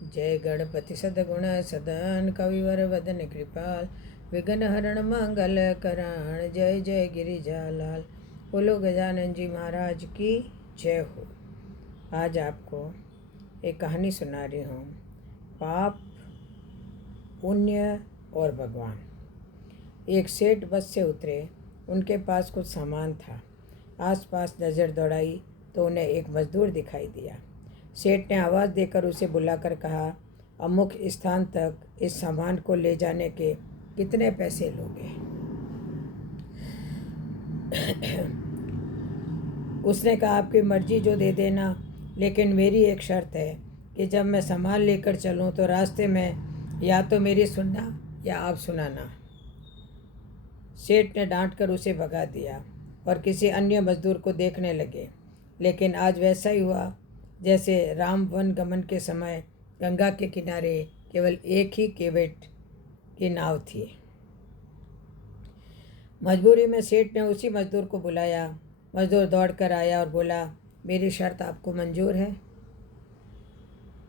जय गणपति सद्गुण सदन कविवर वदन कृपाल विघ्न हरण मंगल करण जय जय गिरिजालाल। बोलो गजानन जी महाराज की जय हो। आज आपको एक कहानी सुना रही हूँ, पाप, पुण्य और भगवान। एक सेठ बस से उतरे, उनके पास कुछ सामान था। आसपास नज़र दौड़ाई तो उन्हें एक मजदूर दिखाई दिया। सेठ ने आवाज़ देकर उसे बुलाकर कहा, अमुक स्थान तक इस सामान को ले जाने के कितने पैसे लोगे? उसने कहा, आपकी मर्जी, जो दे देना, लेकिन मेरी एक शर्त है कि जब मैं सामान लेकर चलूं तो रास्ते में या तो मेरी सुनना या आप सुनाना। सेठ ने डांट कर उसे भगा दिया और किसी अन्य मजदूर को देखने लगे। लेकिन आज वैसा ही हुआ जैसे राम वन गमन के समय गंगा के किनारे केवल एक ही केवट की नाव थी। मजबूरी में सेठ ने उसी मजदूर को बुलाया। मजदूर दौड़कर आया और बोला, मेरी शर्त आपको मंजूर है?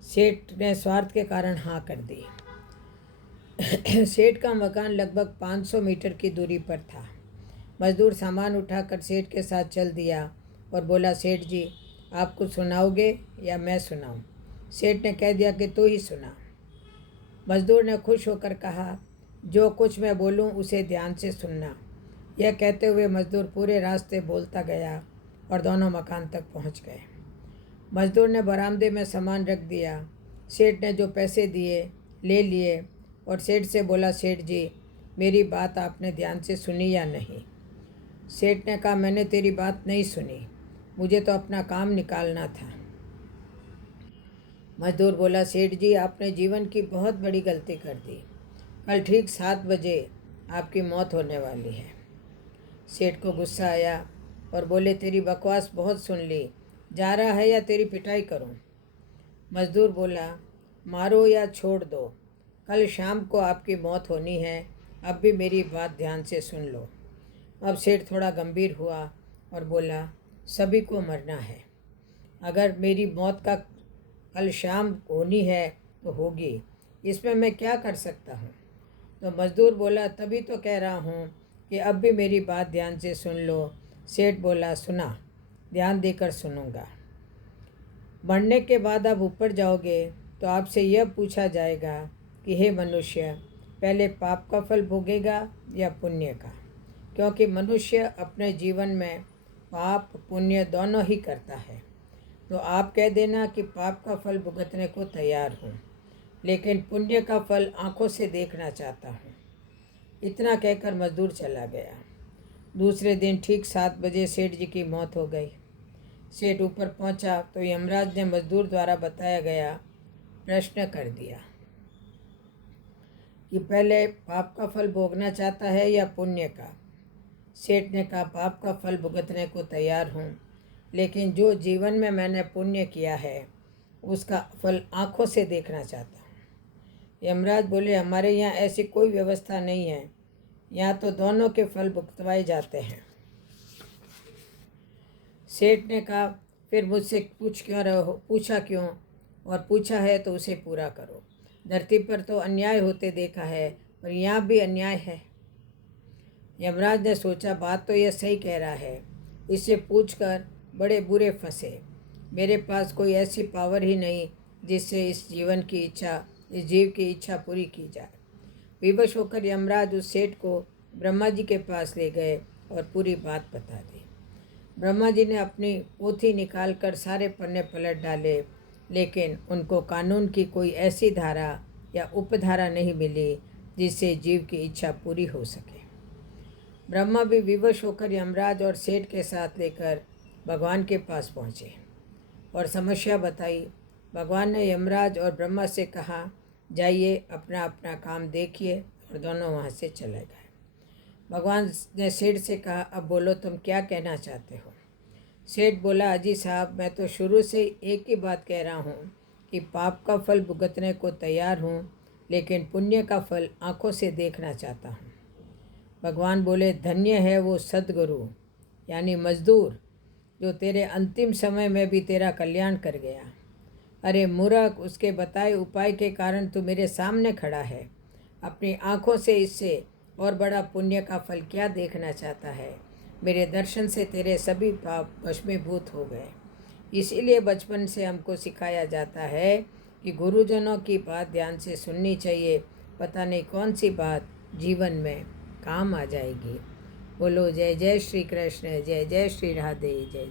सेठ ने स्वार्थ के कारण हाँ कर दी। सेठ का मकान लगभग 500 मीटर की दूरी पर था। मजदूर सामान उठाकर सेठ के साथ चल दिया और बोला, सेठ जी, आप कुछ सुनाओगे या मैं सुनाऊं? सेठ ने कह दिया कि तू ही सुना। मजदूर ने खुश होकर कहा, जो कुछ मैं बोलूं उसे ध्यान से सुनना। यह कहते हुए मजदूर पूरे रास्ते बोलता गया और दोनों मकान तक पहुंच गए। मजदूर ने बरामदे में सामान रख दिया। सेठ ने जो पैसे दिए ले लिए और सेठ से बोला, सेठ जी, मेरी बात आपने ध्यान से सुनी या नहीं? सेठ ने कहा, मैंने तेरी बात नहीं सुनी, मुझे तो अपना काम निकालना था। मजदूर बोला, सेठ जी, आपने जीवन की बहुत बड़ी गलती कर दी। कल ठीक 7 बजे आपकी मौत होने वाली है। सेठ को गुस्सा आया और बोले, तेरी बकवास बहुत सुन ली, जा रहा है या तेरी पिटाई करूं? मजदूर बोला, मारो या छोड़ दो, कल शाम को आपकी मौत होनी है, अब भी मेरी बात ध्यान से सुन लो। अब सेठ थोड़ा गंभीर हुआ और बोला, सभी को मरना है, अगर मेरी मौत का कल शाम होनी है तो होगी, इसमें मैं क्या कर सकता हूँ? तो मजदूर बोला, तभी तो कह रहा हूँ कि अब भी मेरी बात ध्यान से सुन लो। सेठ बोला, सुना, ध्यान देकर सुनूंगा। मरने के बाद आप ऊपर जाओगे तो आपसे यह पूछा जाएगा कि हे मनुष्य, पहले पाप का फल भोगेगा या पुण्य का? क्योंकि मनुष्य अपने जीवन में पाप पुण्य दोनों ही करता है। तो आप कह देना कि पाप का फल भुगतने को तैयार हूँ, लेकिन पुण्य का फल आंखों से देखना चाहता हूँ। इतना कहकर मजदूर चला गया। दूसरे दिन ठीक 7 बजे सेठ जी की मौत हो गई। सेठ ऊपर पहुंचा तो यमराज ने मजदूर द्वारा बताया गया प्रश्न कर दिया कि पहले पाप का फल भोगना चाहता है या पुण्य का? सेठ ने कहा, पाप का फल भुगतने को तैयार हूँ, लेकिन जो जीवन में मैंने पुण्य किया है उसका फल आंखों से देखना चाहता हूँ। यमराज बोले, हमारे यहाँ ऐसी कोई व्यवस्था नहीं है, यहाँ तो दोनों के फल भुगतवाए जाते हैं। सेठ ने कहा, फिर मुझसे पूछा क्यों? और पूछा है तो उसे पूरा करो। धरती पर तो अन्याय होते देखा है, पर यहाँ भी अन्याय है। यमराज ने सोचा, बात तो यह सही कह रहा है, इससे पूछकर बड़े बुरे फंसे। मेरे पास कोई ऐसी पावर ही नहीं जिससे इस जीव की इच्छा पूरी की जाए। विवश होकर यमराज उस सेठ को ब्रह्मा जी के पास ले गए और पूरी बात बता दी। ब्रह्मा जी ने अपनी पोथी निकालकर सारे पन्ने पलट डाले, लेकिन उनको कानून की कोई ऐसी धारा या उपधारा नहीं मिली जिससे जीव की इच्छा पूरी हो सके। ब्रह्मा भी विवश होकर यमराज और सेठ के साथ लेकर भगवान के पास पहुँचे और समस्या बताई। भगवान ने यमराज और ब्रह्मा से कहा, जाइए अपना अपना काम देखिए, और दोनों वहाँ से चले गए। भगवान ने सेठ से कहा, अब बोलो, तुम क्या कहना चाहते हो? सेठ बोला, अजी साहब, मैं तो शुरू से एक ही बात कह रहा हूँ कि पाप का फल भुगतने को तैयार हूँ, लेकिन पुण्य का फल आंखों से देखना चाहता हूँ। भगवान बोले, धन्य है वो सद्गुरु यानी मजदूर जो तेरे अंतिम समय में भी तेरा कल्याण कर गया। अरे मूर्ख, उसके बताए उपाय के कारण तू मेरे सामने खड़ा है। अपनी आँखों से इससे और बड़ा पुण्य का फल क्या देखना चाहता है। मेरे दर्शन से तेरे सभी पाप भस्मीभूत हो गए। इसीलिए बचपन से हमको सिखाया जाता है कि गुरुजनों की बात ध्यान से सुननी चाहिए। पता नहीं कौन सी बात जीवन में काम आ जाएगी। बोलो जय जय श्री कृष्ण, जय जय श्री राधे, जय।